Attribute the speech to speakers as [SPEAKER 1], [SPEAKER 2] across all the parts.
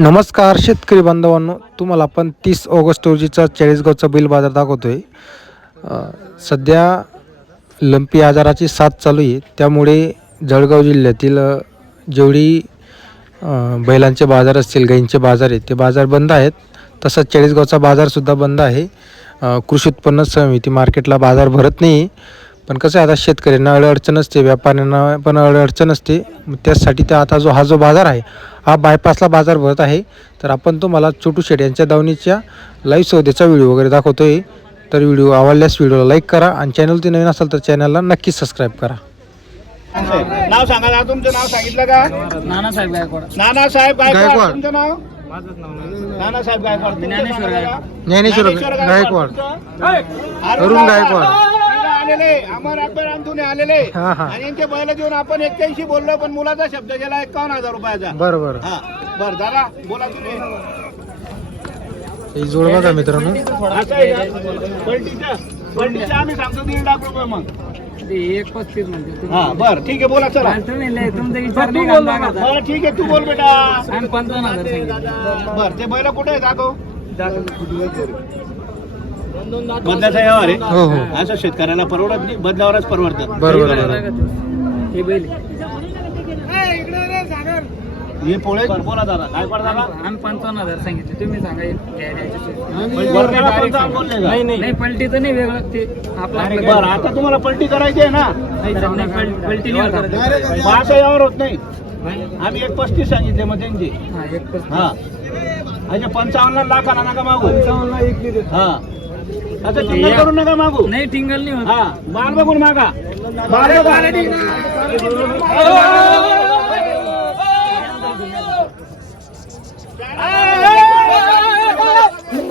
[SPEAKER 1] नमस्कार शेतकरी बांधवांनो. तुम्हाला आपण तीस ऑगस्ट रोजीचा चाळीसगावचा बिल बाजार दाखवतो आहे सध्या लंपी आजाराची साथ चालू आहे. त्यामुळे जळगाव जिल्ह्यातील जेवढी बैलांचे बाजार असतील गाईंचे बाजार आहेत ते बाजार बंद आहेत. तसंच चाळीसगावचा बाजारसुद्धा बंद आहे. कृषी उत्पन्न समिती मार्केटला बाजार भरत नाही. पण कसं आहे आता शेतकऱ्यांना अडचण असते व्यापाऱ्यांना पण अडचण असते. मग त्यासाठी तर आता जो हा जो बाजार आहे हा बायपासला बाजार भरत आहे. तर आपण तुम्हाला छोटू शेट यांच्या दावणीच्या लाईव्ह सौदेचा व्हिडिओ वगैरे दाखवतो आहे तर व्हिडिओ आवडल्यास व्हिडिओला लाईक करा आणि चॅनल ते नवीन असेल तर चॅनलला नक्कीच सबस्क्राईब करा.
[SPEAKER 2] नाव सांगा ना तुमचं नाव सांगितलं का?
[SPEAKER 3] नानासाहेब गायकवाड.
[SPEAKER 2] नानासाहेब गायकवाड
[SPEAKER 1] गायकवाड.
[SPEAKER 2] तुमचं नाव? नानासाहेब गायकवाड
[SPEAKER 3] ज्ञानेश्वर गायकवाड.
[SPEAKER 1] ज्ञानेश्वर गायकवाड. अरुण गायकवाड.
[SPEAKER 2] आलेले अमर अकबर अंतुने आलेले
[SPEAKER 1] हा, हा.
[SPEAKER 2] आणि यांचे बैल देऊन आपण एक्क्याऐंशी बोललो पण मुलाचा शब्द गेला एकावन्न हजार रुपयाचा
[SPEAKER 1] बरं बरं
[SPEAKER 2] हा बर दादा बोला तुम्ही
[SPEAKER 1] ही जोड बघा मित्रांनो
[SPEAKER 2] असं आहे का? पलटीचं पलटीचं आम्ही सांगतो दीड लाख रुपये मग
[SPEAKER 3] ते एक पस्तीस म्हणते तुम्ही.
[SPEAKER 2] हा बर ठीक आहे बोला चला
[SPEAKER 3] तुमचा विचार नाही?
[SPEAKER 2] बरं ठीक आहे तू बोल बेटा
[SPEAKER 3] आम्ही पंचावन्न हजार सांगितले.
[SPEAKER 2] बर ते बैल कुठे आहे दाखव. बदलाचा व्यवहार आहे.
[SPEAKER 1] हो. हो
[SPEAKER 2] असं शेतकऱ्याला परवडत नाही बदलावरच परवडतं.
[SPEAKER 1] बरोबर.
[SPEAKER 3] हे बैल.
[SPEAKER 2] हे पोळे बोला दादा काय पड दादा?
[SPEAKER 3] आम्ही पंचावन्न हजार सांगितले. तुम्ही सांगा हे घ्यायचे सोय.
[SPEAKER 2] बरं, त्याला पंचावन्न बोलले का?
[SPEAKER 3] नाही नाही. पलटीचं नाही वेगळं. ते आपलं आपलं
[SPEAKER 2] बरं आता तुम्हाला पलटी करायची आहे ना?
[SPEAKER 3] नाही, नाही, पल- पलटी नाही होत.
[SPEAKER 2] मग असं यावर होत नाही. आम्ही एक पस्तीस सांगितले मग त्यांची.
[SPEAKER 3] हा, एक पस्तीस.
[SPEAKER 2] हा. अच्छा पंचावन्न लाखाला नका मागू. हा. आता टिंगल करून नका मागू.
[SPEAKER 3] नाही टिंगल नाही
[SPEAKER 2] हा माल बघून मागा. माल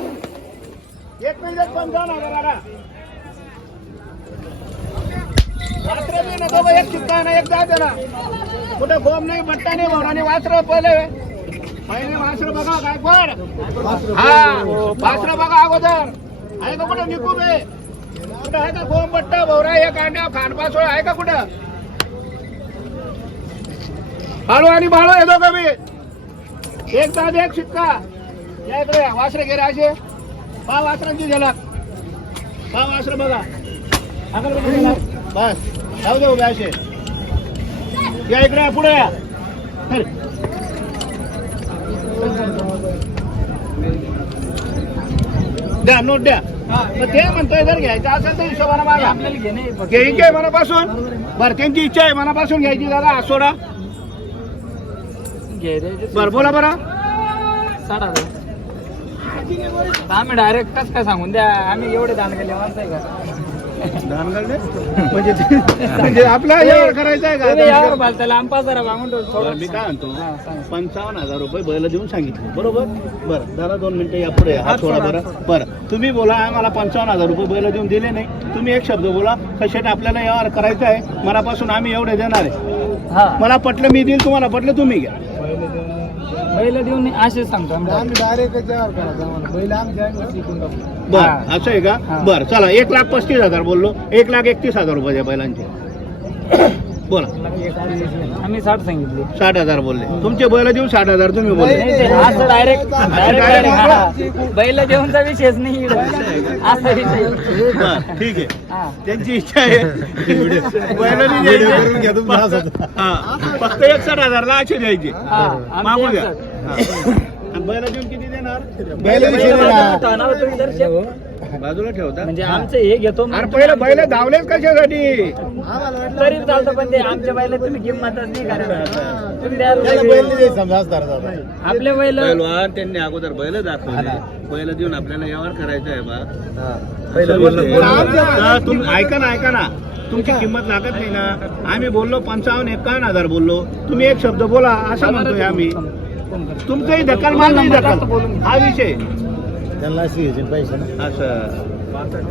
[SPEAKER 2] एक मिनिट पंचावन्न हजाराला वासरं बी नको बा, एक चित्ता ना एक जाते ना. कुठे गोम नाही बट्टा नाही भाऊ आणि वासर पहिले. पहिले वासर बघा गायकवाड हा वासर बघा अगोदर. आहे का कुठं निकू बे? कुठं आहे का गोम बट्टा भोवरा हे कांड्या खानपासोळ आहे का कुठं? हाळू आणि बाळू येतो का मी एक दाद एक शिक्का. या इकडे वासरे गेले असे. पा वासरांची झलक. पा वासर बघा. अगल बघा बस. जाऊ दे उभे असे. या इकडे पुढे या हल. द्या नोट द्या. मग ते म्हणतोय जर घ्यायचं असेल तर हिशोबाने मागा
[SPEAKER 3] आपल्याला घेणे आहे
[SPEAKER 2] मनापासून? बरं त्यांची इच्छा आहे मनापासून घ्यायची दादा सोडा.
[SPEAKER 3] घ्यायचे
[SPEAKER 2] बरं बोला बरं.
[SPEAKER 3] आम्ही डायरेक्ट कस काय सांगून द्या? आम्ही एवढे दान केले माणसं आहे का?
[SPEAKER 2] म्हणजे म्हणजे आपला यावर करायचं आहे
[SPEAKER 3] यावर
[SPEAKER 2] का
[SPEAKER 3] बाल त्याला आंपा जरा मागून ठेव,
[SPEAKER 2] बरं,
[SPEAKER 3] थोडं
[SPEAKER 2] मी काय म्हणतो?
[SPEAKER 3] हा, सांग.
[SPEAKER 2] पंचावन्न हजार रुपये बैल देऊन सांगितले. बरोबर? बरं दादा दोन मिनिटं या पुढे हा थोडा बरं. बरं तुम्ही बोला आम्हाला पंचावन्न हजार रुपये बैल देऊन दिले नाही. तुम्ही एक शब्द बोला कशात आपल्याला यावर करायचं आहे? मनापासून आम्ही एवढे देणार आहे.
[SPEAKER 3] हा.
[SPEAKER 2] मला पटलं मी देईल तुम्हाला पटलं तुम्ही घ्या.
[SPEAKER 3] बैल देऊन नाही, असेच सांगतो आम्ही
[SPEAKER 2] बरं
[SPEAKER 3] हा.
[SPEAKER 2] असं आहे का?
[SPEAKER 3] हा.
[SPEAKER 2] बरं चला एक लाख पस्तीस हजार बोललो. एक लाख एकतीस हजार रुपये द्या बैलांचे. बोला.
[SPEAKER 3] आम्ही साठ सांगितले.
[SPEAKER 2] साठ हजार बोलले. तुमचे बैल देऊन साठ हजार तुम्ही बोलले.
[SPEAKER 3] नाही, ते असं डायरेक्ट डायरेक्ट बैल देऊनचा विषयच नाही असा विषय
[SPEAKER 2] बरं, ठीक आहे.
[SPEAKER 3] हा.
[SPEAKER 2] त्यांची इच्छा आहे. द्यायचे. हा. फक्त एकसठ हजार ला असे द्यायचे.
[SPEAKER 3] हा, आमचे
[SPEAKER 2] मागू द्या. हा. आणि बैल देऊन किती देणार?
[SPEAKER 3] बैल तुम्ही जर शेत.
[SPEAKER 2] बाजूला ठेवता.
[SPEAKER 3] म्हणजे आमचं हे घेतो
[SPEAKER 2] अरे पहिले बैल धावलेच कशासाठी?
[SPEAKER 3] तरी चालतं पण ते आमच्या बैल तुम्ही किंमतच नाही करणार तुम्ही द्याल आपले बैल
[SPEAKER 2] पहिलवान त्यांनी अगोदर बैल दाखवले. बैल देऊन आपल्याला यावर करायचं आहे बा. हा, तुम ऐका ना ऐका ना. तुमची किंमत लागत नाही ना. आम्ही बोललो पंचावन्न एकावन्न हजार बोललो. तुम्ही एक शब्द बोला असं म्हणतोय आम्ही. तुमचंही दखल मान नाही दखल. हा विषय. असं.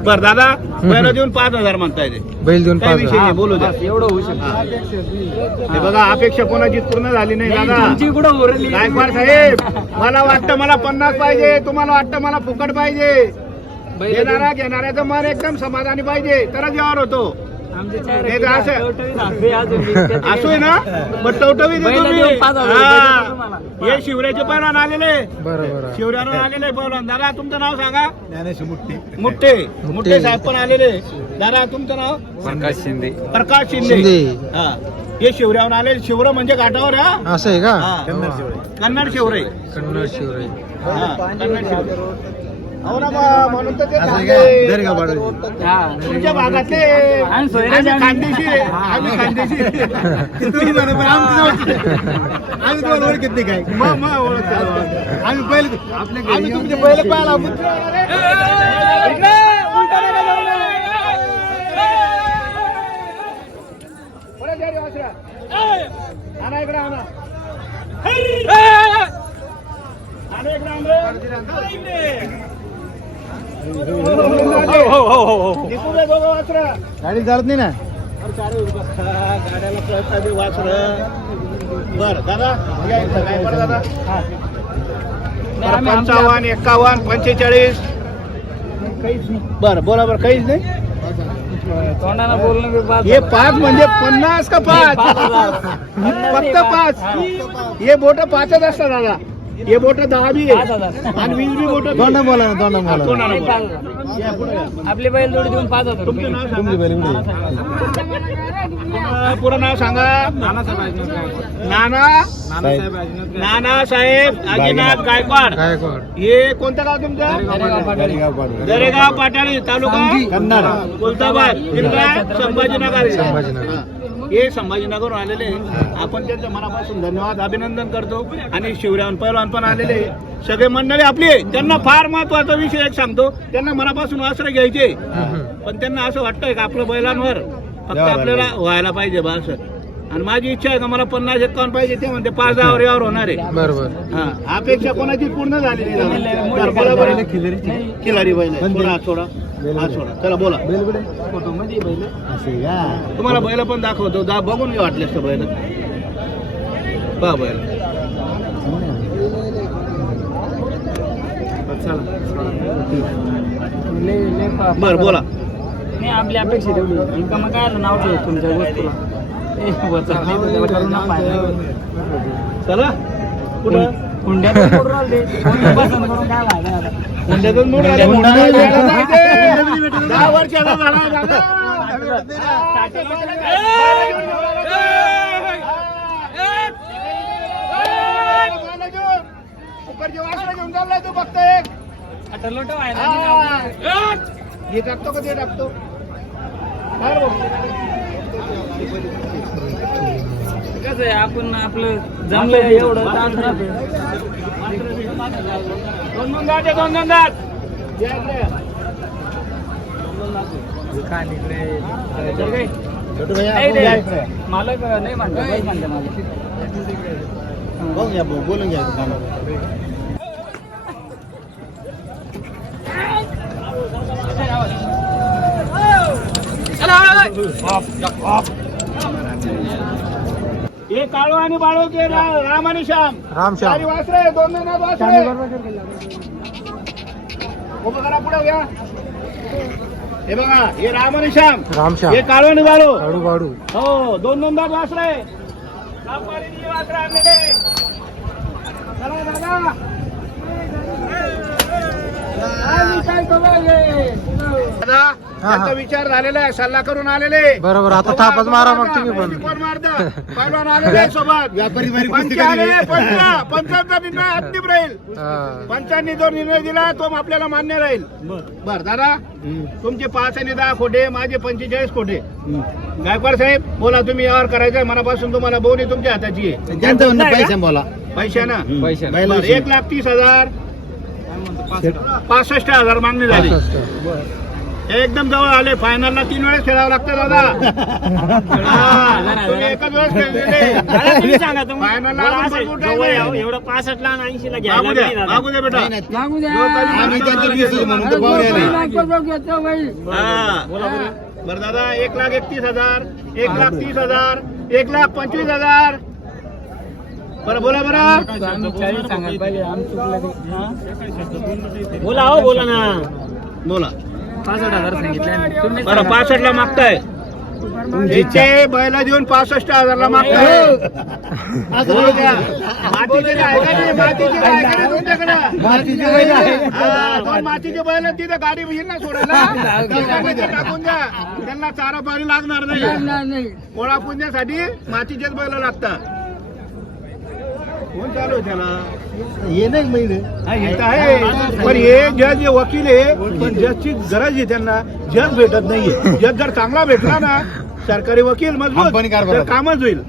[SPEAKER 2] बर दादा बैल देऊन पाच हजार म्हणताय ते.
[SPEAKER 1] बैल देऊन
[SPEAKER 2] काय
[SPEAKER 1] पाच
[SPEAKER 2] विषय नाही बोलू द्या.
[SPEAKER 3] एवढं होऊ शकतं.
[SPEAKER 2] हे. बघा अपेक्षा कोणाची पूर्ण झाली नाही
[SPEAKER 3] नाही,
[SPEAKER 2] दादा.
[SPEAKER 3] तुमची कुठं उरली?
[SPEAKER 2] गायकवाड साहेब मला वाटतं मला पन्नास पाहिजे तुम्हाला वाटतं मला फुकट पाहिजे.
[SPEAKER 3] बैल
[SPEAKER 2] घेणारा घेणाऱ्याचं मन एकदम समाधानी पाहिजे. तरच यावर होतो. तर असं.
[SPEAKER 3] चार
[SPEAKER 2] असो आहे ना? पण टवटवी देतो
[SPEAKER 3] बैलं
[SPEAKER 2] मी. हा. हे शिवराचे पैलवान आलेले.
[SPEAKER 1] बरं बरं.
[SPEAKER 2] शिवरावर आलेले पैलवान दादा तुमचं नाव सांगा.
[SPEAKER 4] ज्ञानेश मुठ्ठी
[SPEAKER 2] मुठ्ठे मुठ्ठे साहेब पण आलेले. दादा तुमचं नाव?
[SPEAKER 3] प्रकाश शिंदे.
[SPEAKER 2] प्रकाश शिंदे.
[SPEAKER 1] शिंदे.
[SPEAKER 2] हा. हे शिवरावर आले शिवर म्हणजे घाटावर हा?
[SPEAKER 1] असं आहे का?
[SPEAKER 2] हा.
[SPEAKER 4] कन्नड
[SPEAKER 2] शिवरे.
[SPEAKER 1] कन्नड शिवराई
[SPEAKER 2] हा, कन्नड शिवरे तुमच्या भागातले
[SPEAKER 3] आम्ही.
[SPEAKER 2] खानदेशी. आम्ही
[SPEAKER 4] तुम्हाला ओळखत नाही काय.
[SPEAKER 2] मग मग ओळखतो.
[SPEAKER 4] आम्ही पहिले
[SPEAKER 2] आम्ही तुमचे पहिले पाहिला आणा इकडे आणा. आणा इकडे निघून दे दोघं वासरं.
[SPEAKER 4] गाडी चालत नाही ना?
[SPEAKER 2] गाड्याला प्रयत्न दे वासर बर दादा या इथं, काय बरं दादा बरं, पंचावन्न एकावन्न पंचेचाळीस. बर बोला बरं काहीच नाही?
[SPEAKER 3] तोंडाला बोलणं
[SPEAKER 2] हे पाच म्हणजे पन्नास का पाच. फक्त पाच. हे बोट पाचच असतात दादा. हे बोट दहा बी. आणि वीस बी बोट
[SPEAKER 4] बोला? ना बोला.
[SPEAKER 3] आपली बैल जोडी देऊन पाच हजार
[SPEAKER 2] तुमचं
[SPEAKER 3] रुपये.
[SPEAKER 2] नाव
[SPEAKER 4] तुमची
[SPEAKER 2] सांगा
[SPEAKER 4] बैल कुठे
[SPEAKER 2] अं, पुरं नाव सांगा. नाना? नाना साहेब आजीनाथ गायकवाड.
[SPEAKER 1] गायकवाड.
[SPEAKER 2] हे कोणतं गाव तुमचं?
[SPEAKER 3] दरेगाव पाटोळे.
[SPEAKER 2] तालुका?
[SPEAKER 4] कन्नड.
[SPEAKER 2] खुलताबाद जिल्हा संभाजीनगर.
[SPEAKER 1] संभाजीनगर.
[SPEAKER 2] हे संभाजीनगर आलेले आपण त्यांचं मनापासून धन्यवाद अभिनंदन करतो. आणि शिवरान पैलवान पण आलेले सगळे मंडळी आपली त्यांना फार महत्त्वाचा विषय एक सांगतो. त्यांना मनापासून आश्रय घ्यायचे. पण त्यांना असं वाटतंय का आपलं बैलांवर फक्त आपल्याला व्हायला पाहिजे बा असं. आणि माझी इच्छा आहे का मला पन्नास एकावन्न पाहिजे ते म्हणते पाच दहावर यावर होणार आहे.
[SPEAKER 1] बरं बरं
[SPEAKER 2] हा अपेक्षा कोणाची पूर्ण झालेली. खिलारी बैल आहे. थोडा. सोडा. चला बोला.
[SPEAKER 4] बैल कुठे
[SPEAKER 3] फोटोमध्ये बैल.
[SPEAKER 4] असे का
[SPEAKER 2] तुम्हाला बैल पण दाखवतो. दा बघून घे वाटले असतं बैल. पहा बैल.
[SPEAKER 3] पा-
[SPEAKER 2] बर बोला.
[SPEAKER 3] नाही आपली अपेक्षा तेवढी. आणि का मग काय नाव ठेवू तुमच्या तर पाहिजे.
[SPEAKER 2] चला. कुठं?
[SPEAKER 3] राहिले?
[SPEAKER 2] हुंड्यातून मूड आला. दहा वर्षाचा. हा, घेऊन चाललाय तू फक्त एक टाकतो का ते टाकतो?
[SPEAKER 3] कसं आहे आपण आपलं जमलं एवढं ताण राहते
[SPEAKER 2] दोन दोन दात दोन दोन दात या इकडे.
[SPEAKER 3] तर काय?
[SPEAKER 4] छोटू भैया
[SPEAKER 3] नाही
[SPEAKER 4] बोल या
[SPEAKER 3] रे.
[SPEAKER 4] इकडे.
[SPEAKER 3] मालक नाही म्हणतो
[SPEAKER 4] बोलून घ्या.
[SPEAKER 2] हे काळू आणि बाळू के राम आणि श्याम.
[SPEAKER 1] रामश्याम
[SPEAKER 2] चारी वासरे दोन दोन दात वासरे उभं करा पुढे घ्या. हे बघा हे राम आणि श्याम.
[SPEAKER 1] रामश्याम
[SPEAKER 2] हे काळू आणि बाळू.
[SPEAKER 1] काळू बाडू
[SPEAKER 2] हो दोन दोन दात वासरे चला. दादा दादा त्यांचा विचार झालेला आहे सल्ला करून आलेले
[SPEAKER 1] बरोबर आता थापच मारा मग तुम्ही
[SPEAKER 2] कोण
[SPEAKER 1] पण
[SPEAKER 2] मारतं? आलेले सोबत.
[SPEAKER 4] व्यापारी बारी कुस्ती
[SPEAKER 2] पंच आले
[SPEAKER 4] कधी?
[SPEAKER 2] पंचा. पंचांचा निर्णय अंतिम राहील.
[SPEAKER 1] हा.
[SPEAKER 2] पंचांनी जो निर्णय दिला तो आपल्याला मान्य राहील. बर दादा तुमचे पाच आणि दहा खोटे माझे पंचेचाळीस खोटे. गायकवाड साहेब बोला तुम्ही यावर करायचं मनापासून तुम्हाला बोनी तुमच्या हाताची आहे.
[SPEAKER 4] म्हणणं पैसे बोला.
[SPEAKER 2] पैशानं
[SPEAKER 3] पैशानं.
[SPEAKER 4] बैल
[SPEAKER 2] बरं, एक लाख तीस हजार. पासष्ट. हजार मागणी झाली. एकदम जवळ आले. फायनलला तीन वेळेस खेळावं लागतं दादा. हा, तुम्ही एकच वेळेस खेळलेले. फायनलला.
[SPEAKER 3] एवढं पासष्ट ला ऐंशी ला
[SPEAKER 2] मागू द्या मागू द्या बेटा.
[SPEAKER 4] आले.
[SPEAKER 2] हा. बरं दादा एक लाख एकतीस हजार एक लाख तीस हजार एक लाख पंचवीस हजार. बरं बोला बरं.
[SPEAKER 3] बोला हो बोला ना.
[SPEAKER 2] बोला.
[SPEAKER 3] पासष्ट हजार सांगितलं. तुम्ही
[SPEAKER 2] बरं पासष्ट ला मागताय. तुमचे बैल देऊन पासष्ट हजारला मागताय. बोलू द्या. मातीचे नाही का नाही? मातीचे नाही तुमच्याकडं?
[SPEAKER 4] बैल आहे.
[SPEAKER 2] हा, दोन मातीचे बैल आहेत, तिथे. गाडी येईल ना सोडायला? त्यांना टाकून द्या. त्यांना चारा पाणी लागणार नाही. पोळा पुंजण्यासाठी मातीचेच बैल लागतात. कोण चालू आहे त्याला.
[SPEAKER 4] हे नाही बैल
[SPEAKER 2] हा, हे तर आहे. पण हे जज हे वकील आहे पण जजची गरज आहे त्यांना जज भेटत नाहीये. जज जर चांगला भेटला ना सरकारी वकील मजबूत
[SPEAKER 4] कंपनी कारभार
[SPEAKER 2] तर
[SPEAKER 4] होते.
[SPEAKER 2] कामच होईल.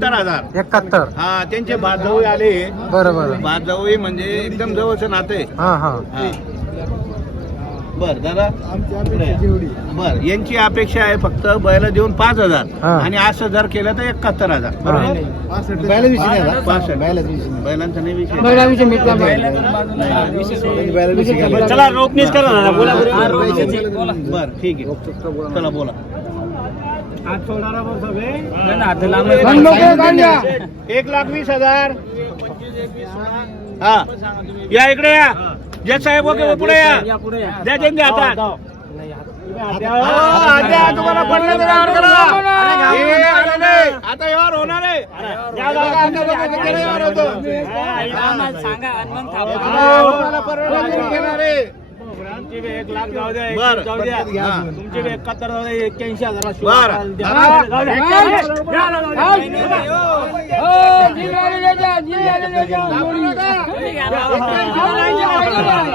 [SPEAKER 2] दर हजार.
[SPEAKER 1] एकाहत्तर.
[SPEAKER 2] हा त्यांचे भातजवळ आले.
[SPEAKER 1] बरं बरं.
[SPEAKER 2] भातजवळ म्हणजे एकदम जवळचं नातं आहे.
[SPEAKER 1] हां हां.
[SPEAKER 2] हा. बर दादा. बर यांची अपेक्षा आहे फक्त बैल देऊन पाच हजार.
[SPEAKER 1] हा.
[SPEAKER 2] आणि असं जर केलं तर एकाहत्तर हजार.
[SPEAKER 1] हां.
[SPEAKER 2] बरोबर?
[SPEAKER 4] बैला विषय नाही आता.
[SPEAKER 2] पासष्ट.
[SPEAKER 4] बैलाचा विषय नाही.
[SPEAKER 2] बैलांचा नाही विषय.
[SPEAKER 3] बैलाविषयी मिटला
[SPEAKER 4] बैला. विषय काय?
[SPEAKER 3] चला रोखणीच करा दादा. बोला बोला.
[SPEAKER 2] बर ठीक आहे. चला बोला. एक लाख वीस हजार. हा. या इकडे या. जज साहेब ओके पुढे या द्या हा, द्या, तुम्हाला पडलं तर यावर करा. हे आलं नाही. आता यावर होणार आहे आता
[SPEAKER 3] सांगा आणि मग थांबा.
[SPEAKER 2] हा, तुम्हाला परवानगी करून देणार आहे.
[SPEAKER 3] एक लाख जाऊ द्या
[SPEAKER 2] बर.
[SPEAKER 3] जाऊ द्या
[SPEAKER 2] हा.
[SPEAKER 3] तुमचे एकाहत्तर जाऊ द्या एक्क्याऐंशी हजार
[SPEAKER 2] बर. हा. घाबरू नका.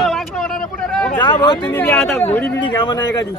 [SPEAKER 2] वाकडं होणार आहे पुढे रे.
[SPEAKER 3] जा भाऊ तुम्ही बी आता घोडी बिडी घ्या म्हणा एखादी